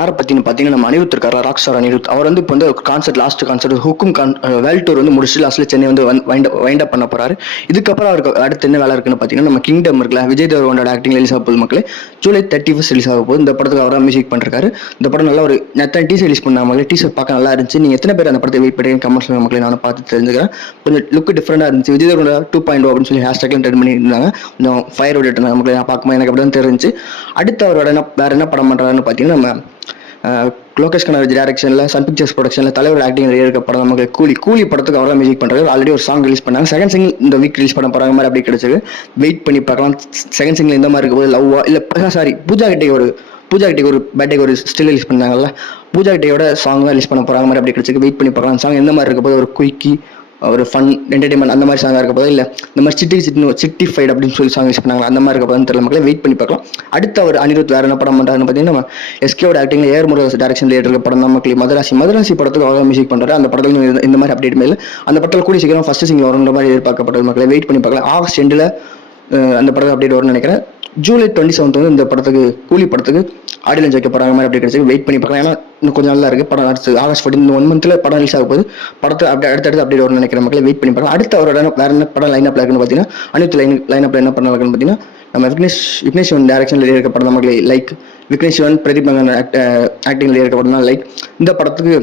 யாரை பற்றினு பார்த்தீங்கன்னா நம்ம அனிருத் இருக்காரா, ராக் ஸ்டார் அனிருத். அவர் வந்து இப்போ வந்து லாஸ்ட் கான்சர்ட் ஹுக்கும் வேர்ல்ட் டூர் வந்து முடிச்சு லாஸ்ட்டில் சென்னை வந்து வைண்ட் அப் பண்ண போகிறாரு. இதுக்கப்புறம் அவருக்கு அடுத்து என்ன வேலை இருக்குன்னு பார்த்தீங்கன்னா நம்ம கிங்டம் இருக்குல்ல, விஜய் தேவரோட ஆக்டிங் ரிலீஸ் ஆக போகுது மக்களே. ஜூலை 31 ரிலீஸ் ஆக போகுது. இந்த படத்துக்கு அவராக மியூசிக் பண்ணிருக்காரு. இந்த படம் நல்லா ஒரு நெத்தன் டீசர் ரிலீஸ் பண்ணாங்க மக்களே. டீசர் பார்க்க நல்லா இருந்துச்சு. நீங்கள் எத்தனை பேர் அந்த படத்தை வெயிட் பண்ணி கமெண்ட் சொல்லுங்க மக்களே, நானும் பார்த்து தெரிஞ்சுக்கிறேன். கொஞ்சம் லுக் டிஃப்ரெண்டாக இருந்துச்சு. விஜய் தேவரோட 2.0 அப்படின்னு சொல்லி ஹேஷ்டாக்லாம் ட்ரெண்ட் பண்ணி இருந்தாங்க. கொஞ்சம் ஃபயர் விட்டு இருந்தாங்க மக்களே. நான் பார்க்கும்போது எனக்கு அப்படி தான் தெரிஞ்சு. அடுத்து அவரோட வேற என்ன படம் பண்ணுறாருன்னு பார்த்தீங்கன்னா நம்ம லோகேஷ் கனகராஜ் டைரக்ஷனில் சன் பிக்சர்ஸ் ப்ரொடக்ஷனில் தலைவர் ஆக்டிங் இருக்க படம் நமக்கு கூலி படத்துக்கு அவராக மியூசிக் பண்ணுறாரு. ஆல்ரெடி ஒரு சாங் ரிலீஸ் பண்ணாங்க. செகண்ட் சிங்கிள் இந்த வீக் ரிலீஸ் பண்ண போகிற மாதிரி அப்படி கிடைச்சது. வெயிட் பண்ணி பார்க்கலாம். செகண்ட் சிங்கிள் இந்த மாதிரி இருக்கும் போது லவ்வா இல்லை சாரி பூஜா கிட்டே ஒரு பர்த்டேக்கு ஒரு ஸ்டில் ரிலீஸ் பண்ணாங்கல்ல, பூஜா கிட்டேயோட சாங் தான் ரிலீஸ் பண்ண போகிறாங்க மாதிரி அப்படி கிடைச்சிருக்கு. வெயிட் பண்ணி பார்க்கலாம். சாங் எந்த மாதிரி இருக்க போது, ஒரு குயிக்கி ஒரு ஃபன் என்டர்டைன்மெண்ட் அந்த மாதிரி சாங்காக இருக்க போது, இல்லை இந்த மாதிரி சிட்டிஃபைட் அப்படின்னு சொல்லி சாங் யூஸ் பண்ணாங்க அந்த மாதிரி இருக்க போதுன்னு தெரியல மக்களே. வெயிட் பண்ணி பார்க்கலாம். அடுத்து அவர் அனிருத் வேறு என்ன படம் பண்ணுறாருன்னு பார்த்தீங்கன்னா நம்ம எஸ்கேவோட ஆக்டிங்கில் ஏர் முருகதாஸ் டைரக்ஷனில் இருக்க படம் தான் மக்களே மதராசி படத்துக்கு அவ்வளோ மியூசிக் பண்ணுறாரு. அந்த படத்தில் இந்த மாதிரி அப்டேட் மேலே அந்த படத்தில் கூடிய சீக்கிரம் ஃபர்ஸ்ட் சிங்கிள் வருன்ற மாதிரி எதிர்பார்க்கப்பட்டது மக்களை. வெயிட் பண்ணி பார்க்கலாம். ஆகஸ்ட் எண்டில் அந்த படத்துக்கு அப்டேட் வரும்னு நினைக்கிறேன். ஜூலை 27 வந்து இந்த படத்துக்கு கூலி படத்துக்கு ஆடியோ லான்ச் வைக்க போகிறாங்க மாதிரி அப்படி கிடைச்சி. வெயிட் பண்ணி பார்க்கலாம். ஏன்னா இன்னும் கொஞ்சம் நல்லா இருக்குது படம். அடுத்து ஆகஸ்ட் 14 1 மந்த்தில் படம் ரிலீஸ் ஆக போது. படத்தை அடுத்தடுத்து அப்டேட் வரும்னு நினைக்கிற மக்களை. வெயிட் பண்ணி பார்க்கலாம். அடுத்து அவரோட வேறு என்ன படம் லைன் அப்ல இருக்குன்னு பார்த்தீங்கன்னா அனிருத் லைன் அப்ல என்ன பண்ண இருக்குன்னு பார்த்தீங்கன்னா நம்ம விக்னேஷ் சிவன் டைரக்ஷனில் இருக்க படம் தான் மக்களே. லைக் விக்னேஷ் சிவன் பிரதீப் மங்கன் ஆக்டிங்கில் இருக்க படம் தான் லைக். இந்த படத்துக்கு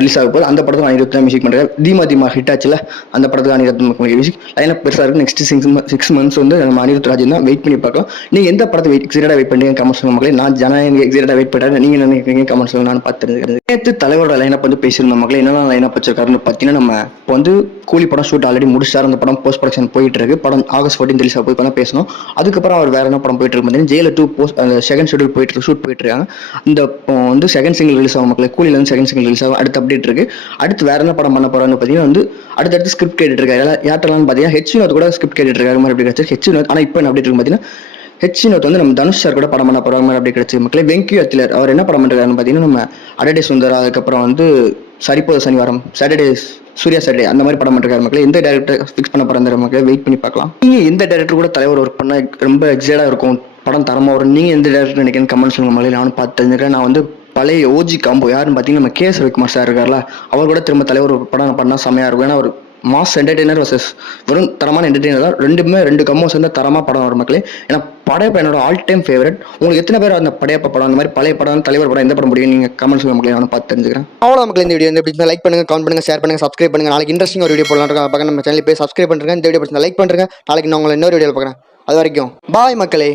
ரிலீஸ் ஆக போது. அந்த படத்துக்கு அனிருத் தான் மியூசிக் பண்ணுறாரு. தீமா ஹிட் ஆச்சுல, அந்த படத்துக்கு அனிருத் மியூசிக் லைனாக பெருசாக இருக்குது. நெக்ஸ்ட் 6 months வந்து நம்ம அனிருத் ராஜன் தான். வெயிட் பண்ணி பார்க்கலாம். நீங்கள் எந்த படத்தை எக்ஸைட்டாக வெயிட் பண்ணுறீங்க கமெண்ட் சொல்லுங்க மக்களே. நான் ஜனநாயக எக்ஸைட்டாக வெயிட் பண்ணுறேன். நீங்கள் நினைக்கிறீங்க கமெண்ட் சொல்லுங்க, நான் பார்த்துருக்கேன். நேற்று தலைவரோட லைனப் வந்து பேசியிருந்தோம் மக்களே. என்னென்ன லைனப் வச்சிருக்காருன்னு பார்த்தீங்கன்னா நம்ம இப்போ வந்து கூலி படம் ஷூட் ஆல்ரெடி முடிச்சார். அந்த படம் போஸ்ட் ப்ரொடக்ஷன் போயிட்டு இருக்கு. படம் ஆகஸ்ட் 14 ரிலீஸ் ஆக போய் இப்போ தான் பேசணும். அதுக்கப்புறம் அவர் வேற என்ன படம் போயிட்டு இருக்கு பார்த்தீங்கன்னா ஜெயில 2 போஸ்ட் அந்த செகண்ட் ஷெட்யூல் ஷூட் போயிட்டு இருக்காங்க. இந்த வந்து செகண்ட் சிங்கிள் ரிலீஸ் ஆகும் மக்களே. கூலில இருந்து செகண்ட் சிங்கிள் ரிலீஸ் ஆகும். அடுத்து அப்டேட் இருக்கு. அடுத்து வேற என்ன படம் பண்ண போறான்னு பார்த்தீங்கன்னா வந்து அடுத்தடுத்து ஸ்கிரிப்ட் கேட்டுட்டு இருக்காரு. யார்ட்டெல்லாம் பார்த்தீங்கன்னா ஹெச் வினோத் கூட ஸ்கிரிப்ட் கேட்டுட்டு இருக்காரு மாதிரி அப்படி கிடைச்சி. ஹெச் வினோத் ஆனால் இப்போ என்ன அப்டேட் இருக்கு பார்த்தீங்கன்னா ஹெச் வினோத் வந்து நம்ம தனுஷ் சார் கூட படம் பண்ண போறாங்க மாதிரி அப்படி கிடைச்சி மக்களே. வெங்கி அத்திலர் அவர் என்ன படம் பண்ணுறாருன்னு பார்த்தீங்கன்னா நம்ம அடடே சுந்தர், அதுக்கப்புறம் வந்து சரிப்போத சனிவாரம், சாட்டர்டே சூர்யா சாட்டர்டே அந்த மாதிரி படம் பண்ணுறாரு மக்களே. எந்த டேரக்டர் ஃபிக்ஸ் பண்ண போறாரு மக்களே, வெயிட் பண்ணி பார்க்கலாம். நீங்கள் எந்த டேரக்டர் கூட தலைவர் ஒர்க் பண்ண ரொம்ப எக்ஸைட்டாக இருக்கும், படம் தரமாக வரும், நீங்கள் எந்த டேரக்டர் நினைக்கிறேன் கமெண்ட் சொல்லுங்க மக்களே. நானும் பார்த்து தெரிஞ்சுக்கிறேன். நான் வந்து பழைய ஓஜி காம்போ யாருன்னு பார்த்தீங்கன்னா நம்ம கே.எஸ். ரவிக்குமார் சார் இருக்கார்ல, அவர் கூட திரும்ப தலைவர் ஒரு படம் பண்ணால் செம்மையாக இருக்கும். ஏன்னா ஒரு மாஸ் என்டர்டெய்னர் வர்சஸ் வெறும் தரமான என்டர்டெய்னர் தான். ரெண்டு கம்மோ சேர்ந்த தரமாக படம் வரும் மக்களே. ஏன்னா படையப்பா என்னோட ஆல் டைம் ஃபேவரட். உங்களுக்கு எத்தனை பேர் அந்த படையப்பா படம் அந்த மாதிரி பழைய படம் தலைவர் படம் எந்த படம் முடியும் நீங்கள் கமெண்ட் சொல்லுங்க மக்களே, நான் பார்த்து தெரிஞ்சுக்கிறேன். அவ்வளோ மக்களே, இந்த வீடியோ எப்படி லைக் பண்ணுங்க, கமெண்ட் பண்ணுங்க, ஷேர் பண்ணுங்க, சப்ஸ்கிரைப் பண்ணுங்க. நாளைக்கு இன்ட்ரெஸ்டிங் ஒரு வீடியோ போடலாம் பார்க்க நம்ம சேனல் போய் சப்ஸ்கிரைப் பண்ணுங்க. இந்த வீடியோ பிடிச்சா லைக் பண்ணுங்க. நாளைக்கு நான் உங்களை இன்னொரு வீடியோவில் பார்க்குறேன். அது வரைக்கும் பாய் மக்களே.